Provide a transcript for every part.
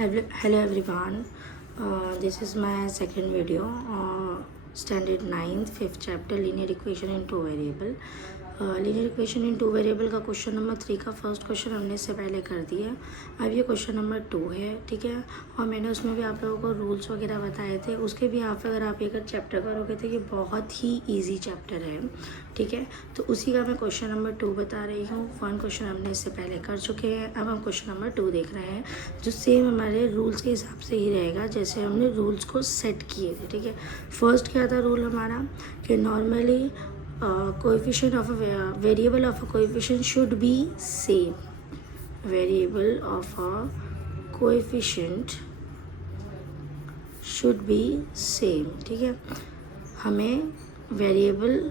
Hello everyone. This is my second video. Standard 9th 5th chapter linear equation in two variable. Linear equation in two variable का question number 3 का first question हमने इससे पहले कर दिया. अब ये क्वेश्चन नंबर 2 है. ठीक है. और मैंने उसमें भी आप लोगों को रूल्स वगैरह बताए थे. उसके भी अगर आप एक चैप्टर करोगे तो ये बहुत ही इजी चैप्टर है. ठीक है. तो उसी का मैं क्वेश्चन नंबर 2 बता रही हूँ. 1 क्वेश्चन हमने इससे पहले कर चुके हैं. अब हम क्वेश्चन नंबर 2 देख रहे हैं जो सेम हमारे रूल्स के हिसाब से ही रहेगा जैसे हमने रूल्स को सेट किए थे. ठीक है. फर्स्ट क्या था रूल हमारा कि normally coefficient of a variable of a coefficient should be same. Variable of a coefficient should be same. ठीक है. हमें वेरिएबल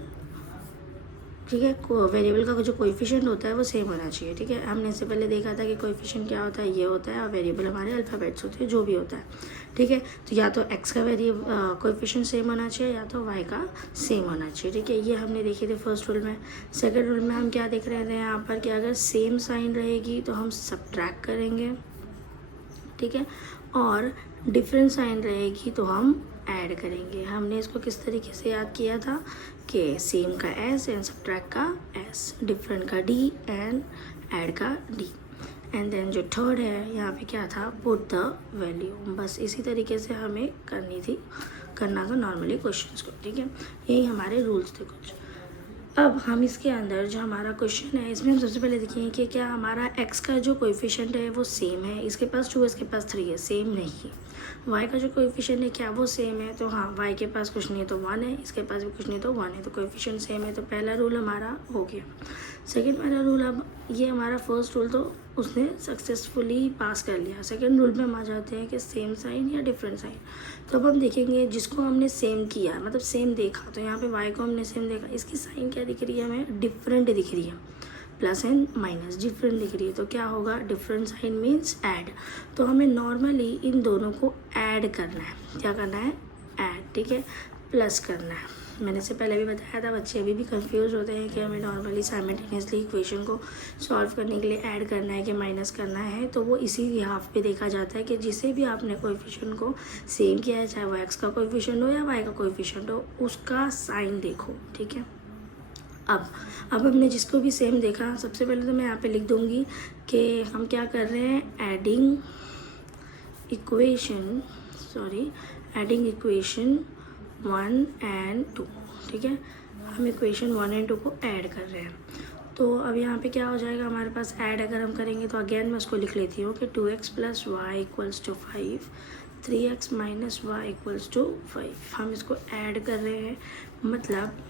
ठीक है वेरिएबल का जो कोएफिशिएंट होता है वो सेम होना चाहिए. ठीक है. हमने इससे पहले देखा था कि कोएफिशिएंट क्या होता है, ये होता है, और वेरिएबल हमारे अल्फ़ाबेट्स होते हैं जो भी होता है. ठीक है. तो या तो एक्स का कोएफिशिएंट सेम होना चाहिए या तो वाई का सेम होना चाहिए. ठीक है. ये हमने देखे थे फर्स्ट रूल में. सेकंड रूल में हम क्या देख रहे थे यहाँ पर कि अगर सेम साइन रहेगी तो हम सब्ट्रैक्ट करेंगे. ठीक है. और डिफरेंट साइन रहेगी तो हम ऐड करेंगे. हमने इसको किस तरीके से याद किया था कि सेम का एस एंड सब्ट्रैक्ट का एस, डिफरेंट का डी एंड ऐड का डी. एंड देन जो थर्ड है यहाँ पे क्या था, पुट द वैल्यू. बस इसी तरीके से हमें करना था नॉर्मली क्वेश्चंस को. ठीक है. यही हमारे रूल्स थे कुछ. अब हम इसके अंदर जो हमारा क्वेश्चन है इसमें हम सबसे पहले देखेंगे कि क्या हमारा x का जो कोएफिशिएंट है वो सेम है. इसके पास 2 इसके पास 3 है, सेम नहीं है. y का जो कोएफिशिएंट है क्या वो सेम है, तो हाँ y के पास कुछ नहीं है तो 1 है, इसके पास भी कुछ नहीं तो 1 है. तो कोएफिशिएंट सेम है. तो पहला रूल हमारा हो गया. सेकेंड वाला रूल, अब ये हमारा फर्स्ट रूल तो उसने सक्सेसफुली पास कर लिया. सेकेंड रूल में हम आ जाते हैं कि सेम साइन या डिफरेंट साइन. तो अब हम देखेंगे जिसको हमने सेम किया मतलब सेम देखा, तो यहाँ पे y को हमने सेम देखा, इसकी साइन क्या दिख रही है हमें, डिफरेंट दिख रही है. प्लस एंड माइनस डिफरेंट दिख रही है. तो क्या होगा, डिफरेंट साइन मीन्स ऐड. तो हमें नॉर्मली इन दोनों को ऐड करना है. क्या करना है, ऐड. ठीक है. प्लस करना है. मैंने इससे पहले भी बताया था, बच्चे अभी भी कंफ्यूज होते हैं कि हमें नॉर्मली साइमल्टेनियसली इक्वेशन को सॉल्व करने के लिए ऐड करना है कि माइनस करना है. तो वो इसी हाफ पे देखा जाता है कि जिसे भी आपने कोएफिशिएंट को सेम किया है, चाहे वो एक्स का कोएफिशिएंट हो या वाई का कोएफिशिएंट हो, उसका साइन देखो. ठीक है. अब हमने जिसको भी सेम देखा, सबसे पहले तो मैं यहाँ पे लिख दूँगी कि हम क्या कर रहे हैं, एडिंग इक्वेशन 1 and 2. ठीक है. हम इक्वेशन 1 and 2 को ऐड कर रहे हैं. तो अब यहाँ पे क्या हो जाएगा हमारे पास, ऐड अगर हम करेंगे तो अगेन मैं उसको लिख लेती हूँ कि 2x + y = 5, 3x - y = 5. हम इसको ऐड कर रहे हैं, मतलब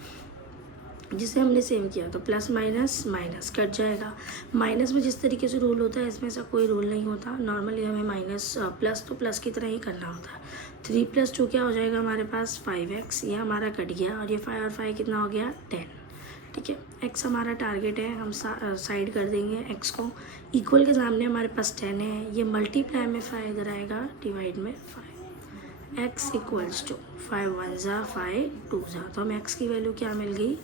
जिसे हमने सेम किया तो प्लस माइनस माइनस कट जाएगा. माइनस में जिस तरीके से रूल होता है इसमें ऐसा कोई रूल नहीं होता. नॉर्मली हमें माइनस प्लस तो प्लस की तरह ही करना होता है. 3 + 2 क्या हो जाएगा हमारे पास, 5x. ये हमारा कट गया और ये 5 और 5 कितना हो गया, 10. ठीक है. x हमारा टारगेट है, हम साइड कर देंगे x को. इक्वल के सामने हमारे पास 10 है, ये मल्टीप्लाई में 5 इधर आएगा, डिवाइड में 5. x = 5 1 = 5 2 = तो हमें x की वैल्यू क्या मिल गई,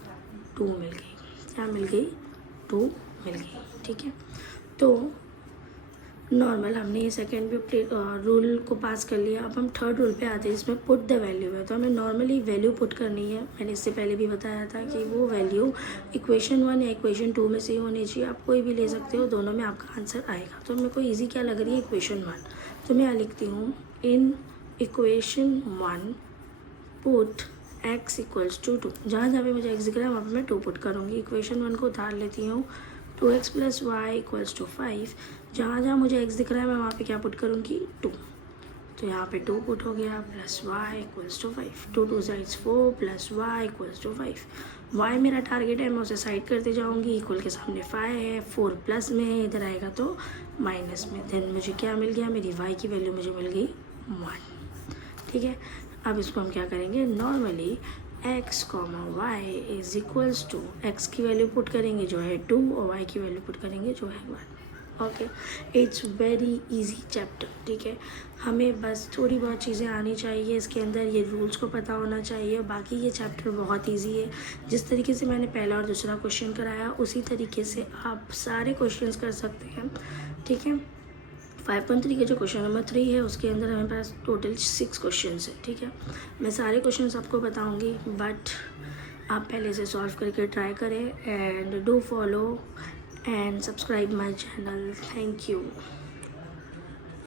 2 मिल गई. क्या मिल गई, 2 मिल गई. ठीक है. तो नॉर्मल हमने ये सेकेंड भी रूल को पास कर लिया. अब हम थर्ड रूल पे आते हैं जिसमें पुट द वैल्यू है. तो हमें नॉर्मली वैल्यू पुट करनी है. मैंने इससे पहले भी बताया था कि वो वैल्यू इक्वेशन 1 या इक्वेशन 2 में से ही होनी चाहिए. आप कोई भी ले सकते हो, दोनों में आपका आंसर आएगा. तो मेरे को ईजी क्या लग रही है, इक्वेशन 1. तो मैं यहाँ लिखती हूँ, इन इक्वेशन 1 पुट x = 2. जहाँ जहाँ पे मुझे x दिख रहा है वहाँ पे मैं 2 पुट करूँगी. इक्वेशन 1 को उतार लेती हूँ, 2x + y = 5. जहाँ जहाँ मुझे x दिख रहा है मैं वहाँ पे क्या पुट करूँगी, 2. तो यहाँ पे 2 पुट हो गया, plus y = 5. 2 2 = 4 plus y = 5. y मेरा टारगेट है, मैं उसे साइड करते जाऊँगी. इक्वल के सामने 5 है, 4 प्लस में है, इधर आएगा तो माइनस में. देन मुझे क्या मिल गया, मेरी y की वैल्यू मुझे मिल गई 1. ठीक है. अब इसको हम क्या करेंगे, नॉर्मली x, y = x की वैल्यू पुट करेंगे जो है 2 और y की वैल्यू पुट करेंगे जो है 1. Okay. It's very easy chapter. ठीक है. हमें बस थोड़ी बहुत चीज़ें आनी चाहिए इसके अंदर, ये रूल्स को पता होना चाहिए. बाकी ये चैप्टर बहुत इजी है. जिस तरीके से मैंने पहला और दूसरा क्वेश्चन कराया उसी तरीके से आप सारे क्वेश्चंस कर सकते हैं. ठीक है. 5.3 का जो क्वेश्चन नंबर 3 है उसके अंदर हमारे पास टोटल 6 क्वेश्चन है, ठीक है। मैं सारे क्वेश्चन आपको बताऊंगी, बट आप पहले से सॉल्व करके ट्राई करें and do follow and subscribe my channel. Thank you.